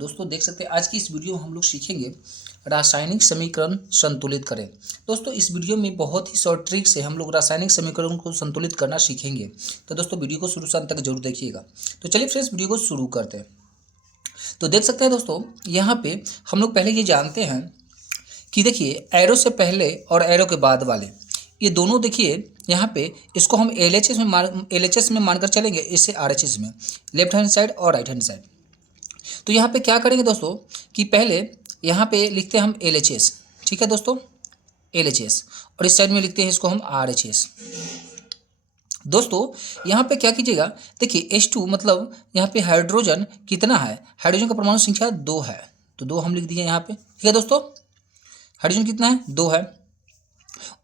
दोस्तों देख सकते हैं आज की इस वीडियो में हम लोग सीखेंगे रासायनिक समीकरण संतुलित करें। दोस्तों इस वीडियो में बहुत ही शॉर्ट ट्रिक से हम लोग रासायनिक समीकरण को संतुलित करना सीखेंगे। तो दोस्तों वीडियो को शुरू से अंत तक जरूर देखिएगा। तो चलिए फ्रेंड्स वीडियो को शुरू करते हैं। तो देख सकते हैं दोस्तों यहाँ पे हम लोग पहले ये जानते हैं कि देखिए एरो से पहले और एरो के बाद वाले ये दोनों देखिए यहाँ पे इसको हम एल एच एस में मानकर चलेंगे, इससे आर एच एस में, लेफ्ट हैंड साइड और राइट हैंड साइड। तो यहाँ पे क्या करेंगे दोस्तों कि पहले यहाँ पे लिखते हैं हम एल एच एस, ठीक है दोस्तों, एल एच एस, और इस साइड में लिखते हैं इसको हम आर एच एस। दोस्तों यहाँ पे क्या कीजिएगा, देखिए H2 मतलब यहाँ पे हाइड्रोजन कितना है, हाइड्रोजन का परमाणु संख्या 2 है, तो 2 हम लिख दिए यहाँ पे, ठीक है दोस्तों। हाइड्रोजन कितना है, 2 है,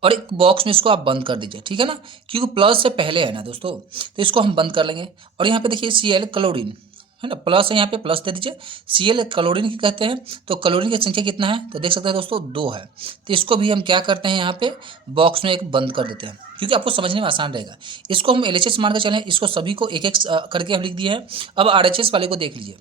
और एक बॉक्स में इसको आप बंद कर दीजिए, ठीक है ना, क्योंकि प्लस से पहले है ना दोस्तों, तो इसको हम बंद कर लेंगे। और यहाँ पे देखिए Cl क्लोरीन है ना, प्लस है, यहाँ पे प्लस दे दीजिए। Cl क्लोरीन की कहते हैं, तो क्लोरीन की संख्या कितना है, तो देख सकते हैं दोस्तों 2 है, तो इसको भी हम क्या करते हैं यहाँ पे बॉक्स में एक बंद कर देते हैं, क्योंकि आपको समझने में आसान रहेगा। इसको हम LHS मानकर चलें, इसको सभी को एक एक करके हम लिख दिए हैं। अब RHS वाले को देख लीजिए,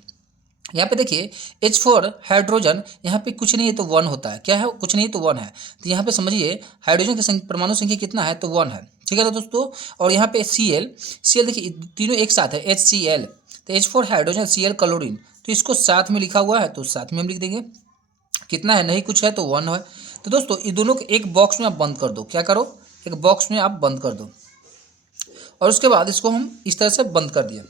यहाँ पे देखिए H4 हाइड्रोजन, यहाँ पे कुछ नहीं है तो 1 होता है, क्या है, कुछ नहीं तो 1 है, तो यहाँ पे समझिए हाइड्रोजन की परमाणु संख्या कितना है, तो 1 है, ठीक है दोस्तों। और यहाँ पे Cl देखिए तीनों एक साथ है, HCl, तो H4 हाइड्रोजन, Cl क्लोरीन, तो इसको साथ में लिखा हुआ है, तो साथ में हम लिख देंगे, कितना है, नहीं कुछ है तो 1 है। तो दोस्तों ये दोनों को एक बॉक्स में आप बंद कर दो, क्या करो, एक बॉक्स में आप बंद कर दो, और उसके बाद इसको हम इस तरह से बंद कर दिए।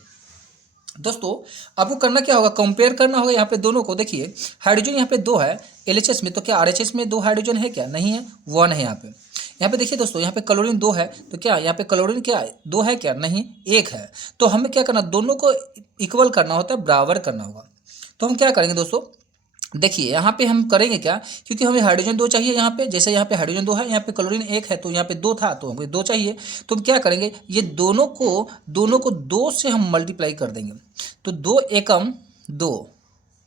दोस्तों आपको करना क्या होगा, कंपेयर करना होगा यहाँ पे दोनों को। देखिए हाइड्रोजन यहाँ पे 2 है LHS में, तो क्या RHS में 2 हाइड्रोजन है, क्या नहीं है, 1 है यहाँ पे। यहाँ पे देखिए दोस्तों यहाँ पे क्लोरीन 2 है, तो क्या यहाँ पे क्लोरीन क्या 2 है, क्या नहीं, 1 है। तो हमें क्या करना, दोनों को इक्वल करना होता है, बराबर करना होगा। तो हम क्या करेंगे दोस्तों, देखिए यहाँ पे हम करेंगे क्या, क्योंकि हमें हाइड्रोजन 2 चाहिए यहाँ पे, जैसे यहाँ पे हाइड्रोजन 2 है, यहाँ पे क्लोरीन 1 है, तो यहाँ पे 2 था तो हमें 2 चाहिए। तो हम क्या करेंगे, ये दोनों को 2 से हम मल्टीप्लाई कर देंगे, तो 2 एकम 2,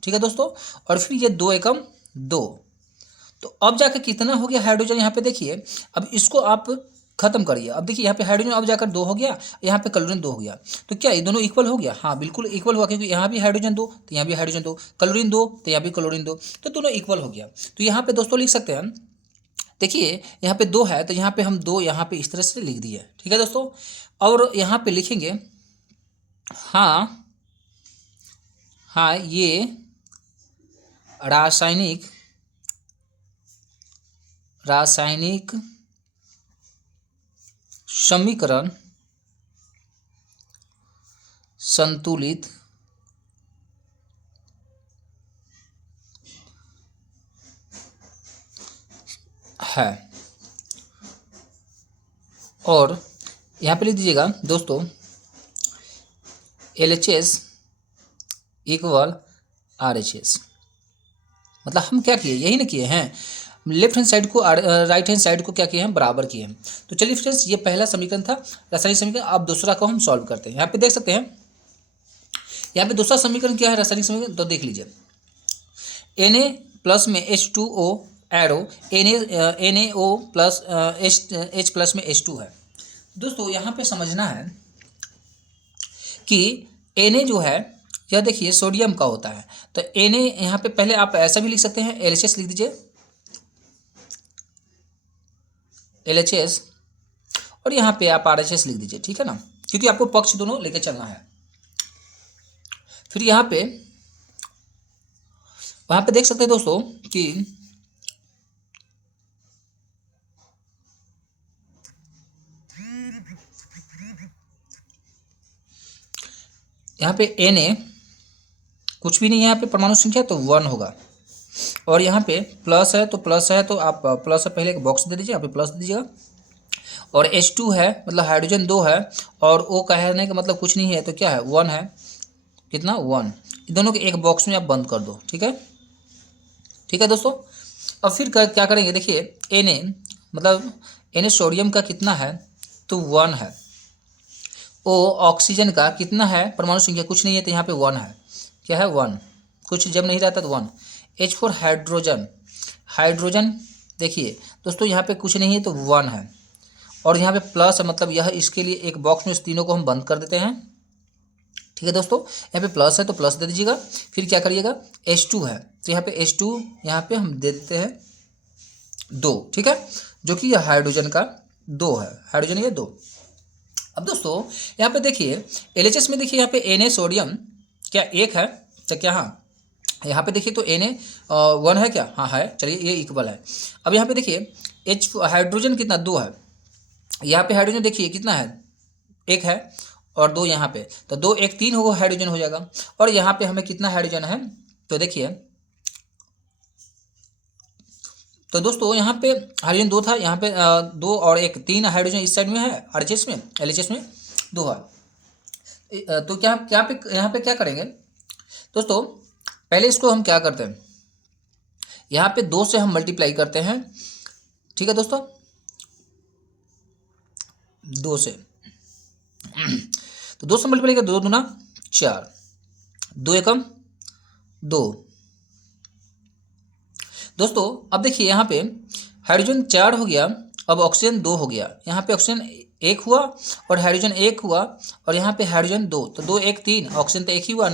ठीक है दोस्तों, और फिर ये 2 एकम 2, तो अब जाकर कितना हो गया हाइड्रोजन, यहाँ पे देखिए। अब इसको आप खत्म करिए, अब देखिए यहाँ पे हाइड्रोजन अब जाकर 2 हो गया, यहाँ पे क्लोरीन 2 हो गया, तो क्या ये दोनों इक्वल हो गया, हाँ बिल्कुल इक्वल हुआ, क्योंकि यहाँ भी हाइड्रोजन 2 तो यहाँ भी हाइड्रोजन 2, क्लोरीन 2 तो यहाँ भी क्लोरीन 2, तो दोनों इक्वल हो गया। तो यहाँ पे दोस्तों लिख सकते हैं, देखिए यहाँ पे 2 है, तो यहाँ पे हम 2 यहाँ पे इस तरह से लिख दिए, ठीक है दोस्तों। और यहाँ पे लिखेंगे हाँ हाँ ये रासायनिक समीकरण संतुलित है। और यहाँ पे लिख दीजिएगा दोस्तों LHS इक्वल RHS, मतलब हम क्या किए, यही ना किए हैं, लेफ्ट हैंड साइड को राइट हैंड साइड को क्या किए हैं, बराबर किए हैं। तो चलिए फ्रेंड्स ये पहला समीकरण था रासायनिक समीकरण। अब दूसरा को हम सॉल्व करते हैं। यहाँ पे देख सकते हैं, यहाँ पे दूसरा समीकरण क्या है रासायनिक समीकरण, तो देख लीजिए Na प्लस में H2O arrow, NaO plus H plus में H2 है। दोस्तों यहाँ पे समझना है कि Na जो है यह देखिए सोडियम का होता है, तो Na यहाँ पे पहले आप ऐसा भी लिख सकते हैं, LHS लिख दीजिए, LHS, और यहाँ पे आप RHS लिख दीजिए, ठीक है ना, क्योंकि आपको पक्ष दोनों लेके चलना है। फिर यहाँ पे वहाँ पे देख सकते हैं दोस्तों कि यहाँ पे Na कुछ भी नहीं है, यहाँ पे परमाणु संख्या तो 1 होगा, और यहाँ पे प्लस है तो आप प्लस से पहले एक बॉक्स दे दीजिए, यहाँ पे प्लस दे दीजिएगा। और H2 है मतलब हाइड्रोजन 2 है, और O कहने का मतलब कुछ नहीं है, तो क्या है 1 है, कितना 1, दोनों के एक बॉक्स में आप बंद कर दो, ठीक है दोस्तों। अब फिर क्या करेंगे, देखिए Na मतलब Na सोडियम का कितना है, तो 1 है। O ऑक्सीजन का कितना है, परमाणु संख्या कुछ नहीं है, तो यहाँ पे 1 है, क्या है 1, कुछ जब नहीं रहता तो 1। H4 हाइड्रोजन देखिए दोस्तों यहाँ पे कुछ नहीं है तो 1 है, और यहाँ पे प्लस है, मतलब यह इसके लिए एक बॉक्स में इस तीनों को हम बंद कर देते हैं, ठीक है दोस्तों, यहाँ पे प्लस है तो प्लस दे दीजिएगा। फिर क्या करिएगा, H2 है तो यहाँ पे H2 यहाँ पे हम दे देते हैं 2, ठीक है, जो कि हाइड्रोजन का 2 है, हाइड्रोजन ये 2। अब दोस्तों यहाँ पे देखिए LHS में देखिए यहाँ पे Na सोडियम क्या 1 है, तो क्या हाँ यहाँ पे देखिए तो Na 1 है क्या, हाँ है, चलिए ये इक्वल है। अब यहाँ पे देखिए H हाइड्रोजन कितना 2 है, यहाँ पे हाइड्रोजन देखिए कितना है 1 है और 2 यहाँ पे, तो 2 1 3 हो हाइड्रोजन हो जाएगा। और यहाँ पे हमें कितना हाइड्रोजन है, तो देखिए तो दोस्तों यहाँ पे हाइड्रोजन 2 था, यहाँ पे 2 और 1 3 हाइड्रोजन इस साइड में है, RHS में LHS में 2 है। तो क्या क्या पे यहाँ पे क्या करेंगे दोस्तों, पहले इसको हम क्या करते हैं, यहाँ पे 2 से हम मल्टीप्लाई करते हैं, ठीक है दोस्तों, 2 से तो 2 से मल्टीप्लाई कर 2 दूना 4, 2 एकम 2। दोस्तों अब देखिए यहाँ पे हाइड्रोजन 4 हो गया, अब ऑक्सीजन 2 हो गया, यहाँ पे ऑक्सीजन 1 हुआ और हाइड्रोजन 1 हुआ और यहाँ पे हाइड्रोजन 2, तो 2 1 3, ऑक्सीजन तो 1 ही हुआ,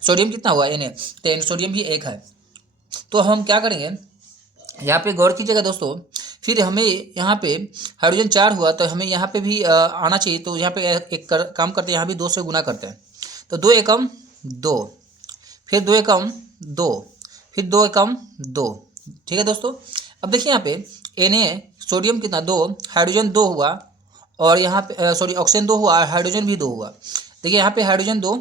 सोडियम कितना हुआ Na, तो सोडियम भी 1 है। तो हम क्या करेंगे, यहाँ पे गौर कीजिएगा दोस्तों, फिर हमें यहाँ पे हाइड्रोजन 4 हुआ तो हमें यहाँ पे भी आना चाहिए, तो यहाँ पे एक काम करते हैं, यहाँ भी 2 से गुना करते हैं, तो 2 एकम 2, फिर 2 एकम 2, फिर 2 एकम 2, ठीक है दोस्तों। अब देखिए यहाँ पे Na सोडियम कितना 2, हाइड्रोजन 2 हुआ और यहाँ पे सॉरी ऑक्सीजन 2 हुआ, हाइड्रोजन भी 2 हुआ। देखिए यहाँ पे हाइड्रोजन 2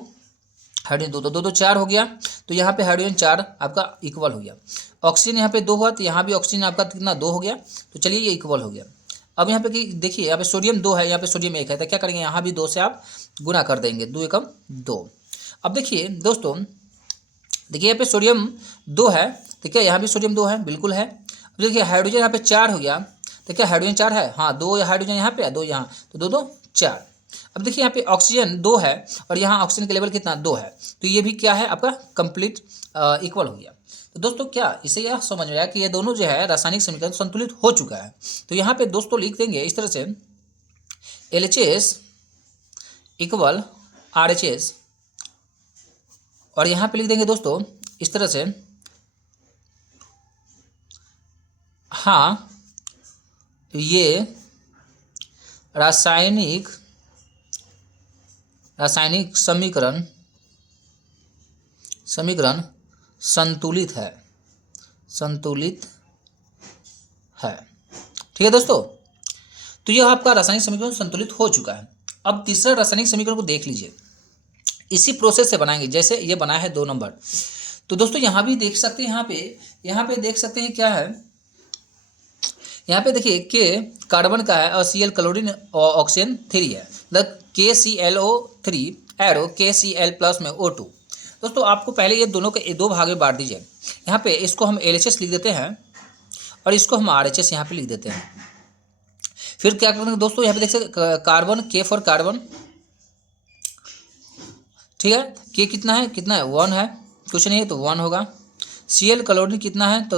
तो 2 2 4 हो गया, तो यहाँ पे हाइड्रोजन 4 आपका इक्वल हो गया। ऑक्सीजन यहाँ पे 2 हुआ तो यहाँ भी ऑक्सीजन आपका कितना 2 हो गया, तो चलिए ये इक्वल हो गया। अब यहाँ पे कि देखिए यहाँ पे सोडियम 2 है, यहाँ पे सोडियम 1 है, तो क्या करेंगे, यहाँ भी 2 से आप गुना कर देंगे, 2 एकम 2। अब देखिए दोस्तों, देखिए यहाँ पे सोडियम 2 है, तो क्या यहाँ भी सोडियम 2 है, बिल्कुल है। अब देखिए हाइड्रोजन यहाँ पे 4 हो गया, तो क्या हाइड्रोजन 4 है, हाँ 2 हाइड्रोजन यहाँ पे है, 2 यहाँ, तो 2 2 4। अब देखिए यहाँ पे ऑक्सीजन 2 है और यहाँ ऑक्सीजन का लेवल कितना 2 है, तो ये भी क्या है आपका कंप्लीट इक्वल हो गया। तो दोस्तों क्या इससे यह समझ में आया कि ये दोनों जो है रासायनिक समीकरण संतुलित हो चुका है। तो यहाँ पे दोस्तों लिख देंगे इस तरह से, LHS इक्वल RHS, और यहाँ पे लिख देंगे दोस्तों इस तरह से, हाँ ये रासायनिक समीकरण संतुलित है, ठीक है दोस्तों। तो यह आपका रासायनिक समीकरण संतुलित हो चुका है। अब तीसरा रासायनिक समीकरण को देख लीजिए, इसी प्रोसेस से बनाएंगे जैसे ये बना है 2 नंबर। तो दोस्तों यहाँ भी देख सकते हैं, यहाँ पे देख सकते हैं क्या है, यहाँ पे देखिए के कार्बन का है और Cl क्लोरीन और ऑक्सीजन 3 है, मतलब KClO3 एरो KCl प्लस में O2। दोस्तों आपको पहले ये दोनों के 2 भाग में बांट दीजिए। यहाँ पे इसको हम LHS लिख देते हैं और इसको हम RHS यहाँ पे लिख देते हैं। फिर क्या करेंगे दोस्तों, यहाँ पे देख सकते कार्बन, K फॉर कार्बन, ठीक है, K कितना है 1 है, कुछ नहीं है तो 1 होगा। Cl क्लोरीन कितना है, तो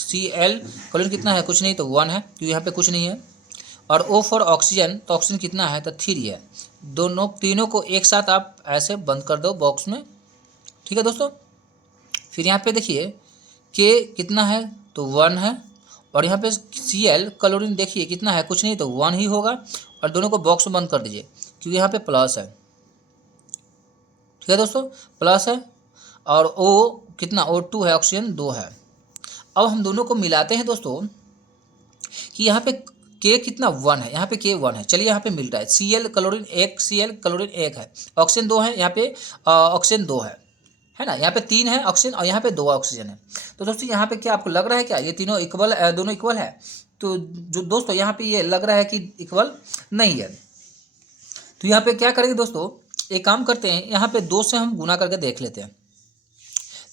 Cl क्लोरीन कितना है, कुछ नहीं तो 1 है, क्योंकि यहाँ पे कुछ नहीं है। और O फॉर ऑक्सीजन, तो ऑक्सीजन कितना है, तो 3 है। दोनों तीनों को एक साथ आप ऐसे बंद कर दो बॉक्स में, ठीक है दोस्तों। फिर यहाँ पे देखिए K कितना है, तो 1 है, और यहाँ पे Cl क्लोरीन देखिए कितना है, कुछ नहीं तो 1 ही होगा, और दोनों को बॉक्स में बंद कर दीजिए क्योंकि यहाँ पे प्लस है, ठीक है दोस्तों, प्लस है। और O कितना, O2 है, ऑक्सीजन 2 है। अब हम दोनों को मिलाते हैं दोस्तों कि यहाँ पे K कितना 1 है, यहाँ पे K 1 है, चलिए यहाँ पे मिल रहा है Cl क्लोरीन 1 है, ऑक्सीजन 2 है, यहाँ पे ऑक्सीजन 2 है ना, यहाँ पे 3 है ऑक्सीजन और यहाँ पे 2 ऑक्सीजन है। तो दोस्तों यहाँ पे क्या आपको लग रहा है क्या ये तीनों इक्वल, दोनों इक्वल है? तो जो दोस्तों यहाँ पे ये लग रहा है कि इक्वल नहीं है, तो यहाँ पे क्या करेंगे दोस्तों, एक काम करते हैं, यहाँ पे 2 से हम गुना करके देख लेते हैं।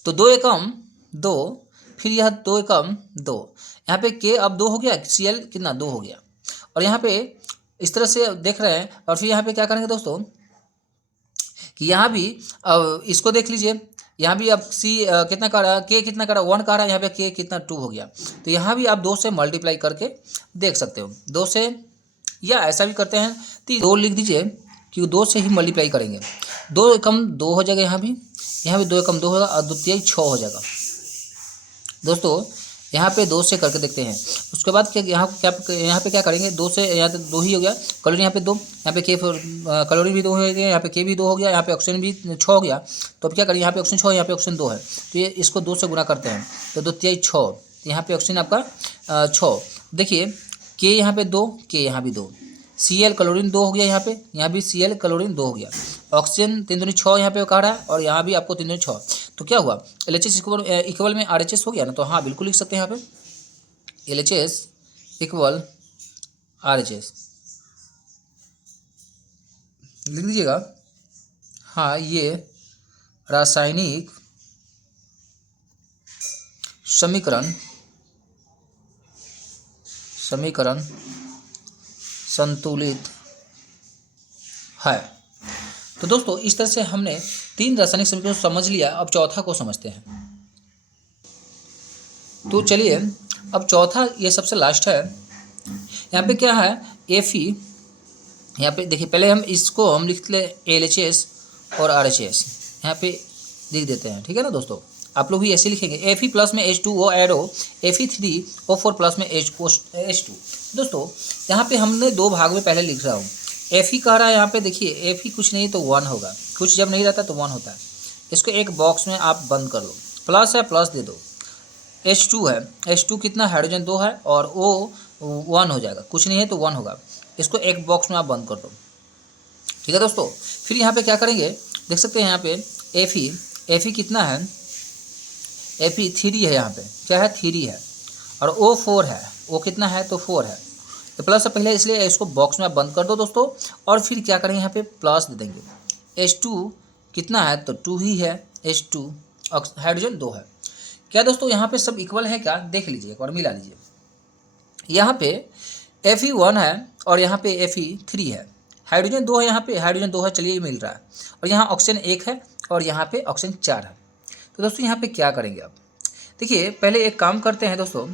तो 2 एकम 2, फिर यह 2 एकम 2, यहाँ पे K अब 2 हो गया, Cl कितना 2 हो गया, और यहाँ पे इस तरह से देख रहे हैं। और फिर यहाँ पे क्या करेंगे दोस्तों कि यहाँ भी अब इसको देख लीजिए, यहाँ भी अब कितना का रहा, K कितना का रहा, 1 का रहा, यहाँ पे K कितना 2 हो गया। तो यहाँ भी आप 2 से मल्टीप्लाई करके देख सकते हो, 2 से, या ऐसा भी करते हैं तो 2 लिख दीजिए, क्योंकि 2 से ही मल्टीप्लाई करेंगे। 2 एकम 2 हो जाएगा, यहाँ भी 2 एकम 2 होगा और द्वितीय 6 हो जाएगा। दोस्तों यहाँ पे 2 से करके देखते हैं। उसके बाद क्या यहाँ पे क्या करेंगे, 2 से यहाँ तो 2 ही हो गया, क्लोरीन यहाँ पे 2, यहाँ पे के क्लोरीन भी 2 हो गया, यहाँ पे के भी 2 हो गया, यहाँ पे ऑक्सीजन भी 6 हो गया। तो अब क्या करेंगे, यहाँ पे ऑक्सीजन 6, यहाँ पे ऑक्सीजन 2 है, तो ये इसको 2 से गुना करते हैं तो द्वितीय 6, यहाँ पे ऑक्सीजन आपका 6। देखिए के यहाँ पे 2, के यहाँ भी 2, Cl क्लोरीन 2 हो गया, यहाँ भी Cl क्लोरीन 2 हो गया। ऑक्सीजन 3 दूनी 6 यहाँ पे कह रहा है और यहाँ भी आपको 3 दूनी 6, तो क्या हुआ LHS इक्वल में RHS हो गया ना। तो हाँ बिल्कुल लिख सकते हैं यहाँ पे LHS इक्वल RHS लिख दीजिएगा। हाँ ये रासायनिक समीकरण संतुलित है। तो दोस्तों इस तरह से हमने 3 रासायनिक समीकरण समझ लिया। अब चौथा को समझते हैं। तो चलिए अब चौथा ये सबसे लास्ट है। यहाँ पे क्या है Fe, यहाँ पे देखिए पहले हम इसको हम लिख ले LHS और RHS यहाँ पे लिख देते हैं, ठीक है ना दोस्तों। आप लोग भी ऐसे लिखेंगे Fe प्लस में H2O ऐड हो, Fe3O4 प्लस में H2। दोस्तों यहाँ पे हमने 2 भाग में पहले लिख रहा हूँ। Fe कह रहा है यहाँ पे देखिए Fe कुछ नहीं तो 1 होगा, कुछ जब नहीं रहता तो 1 होता है। इसको एक बॉक्स में आप बंद कर लो, प्लस है प्लस दे दो, H2 है, H2 कितना हाइड्रोजन 2 है और O 1 हो जाएगा, कुछ नहीं है तो 1 होगा। इसको एक बॉक्स में आप बंद कर दो, ठीक है दोस्तों। फिर यहाँ पे क्या करेंगे, देख सकते हैं यहाँ पे Fe कितना है, Fe 3 है, यहाँ पे क्या है 3 है और O 4 है, O कितना है तो 4 है, तो प्लस पहले इसलिए इसको बॉक्स में आप बंद कर दो दोस्तों। और फिर क्या करेंगे यहाँ पे प्लस दे देंगे। H2 कितना है तो 2 ही है, H2 हाइड्रोजन 2 है। क्या दोस्तों यहाँ पे सब इक्वल है क्या, देख लीजिए एक बार मिला लीजिए। यहाँ पे Fe 1 है और यहाँ पे Fe 3 है, हाइड्रोजन 2 है, यहाँ पे हाइड्रोजन 2 है, चलिए ये मिल रहा है। और यहाँ ऑक्सीजन 1 है और यहाँ पे ऑक्सीजन 4 है। तो दोस्तों यहाँ पे क्या करेंगे आप, देखिए पहले एक काम करते हैं दोस्तों,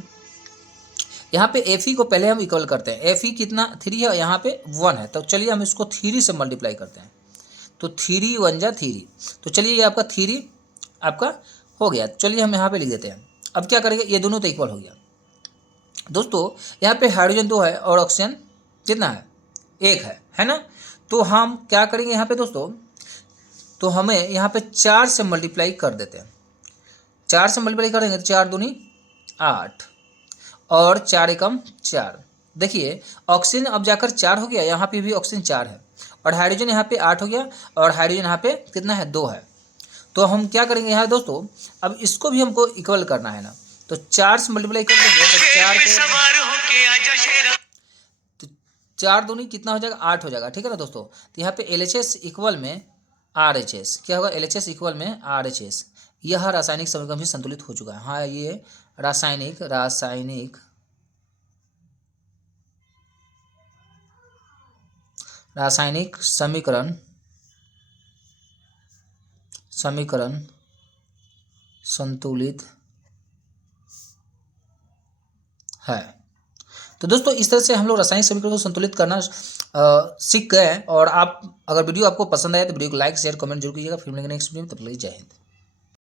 यहाँ पे Fe को पहले हम इक्वल करते हैं। Fe कितना 3 है और यहाँ पे 1 है, तो चलिए हम इसको 3 से मल्टीप्लाई करते हैं। तो 3 1 जा 3, तो चलिए ये आपका 3 आपका हो गया। चलिए हम यहाँ पे लिख देते हैं। अब क्या करेंगे, ये दोनों तो इक्वल हो गया दोस्तों। यहाँ पे हाइड्रोजन 2 है और ऑक्सीजन कितना है 1 है ना। तो हम क्या करेंगे यहाँ पे दोस्तों, तो हमें यहाँ पे 4 से मल्टीप्लाई कर देते हैं। 4 से मल्टीप्लाई करेंगे तो 4 दूनी 8 और 4 एकम 4। देखिए ऑक्सीजन अब जाकर 4 हो गया, यहाँ पे भी ऑक्सीजन 4 है और हाइड्रोजन यहाँ पे 8 हो गया और हाइड्रोजन यहाँ पे कितना है 2 है। तो हम क्या करेंगे यहाँ दोस्तों, अब इसको भी हमको इक्वल करना है ना, तो 4 से मल्टीप्लाई कर देंगे तो 4 दूनी कितना हो जाएगा 8 हो जाएगा, ठीक है ना दोस्तों। तो यहाँ पे LHS इक्वल में RHS क्या होगा, LHS इक्वल में RHS। यह रासायनिक समीकरण भी संतुलित हो चुका है। हाँ ये रासायनिक समीकरण संतुलित है। तो दोस्तों इस तरह से हम लोग रासायनिक समीकरण को संतुलित करना सीख गए हैं। और आप अगर वीडियो आपको पसंद आया तो वीडियो को लाइक शेयर कमेंट जरूर कीजिएगा। फिर मिलेंगे नेक्स्ट वीडियो में, तब तक के लिए जय हिंद।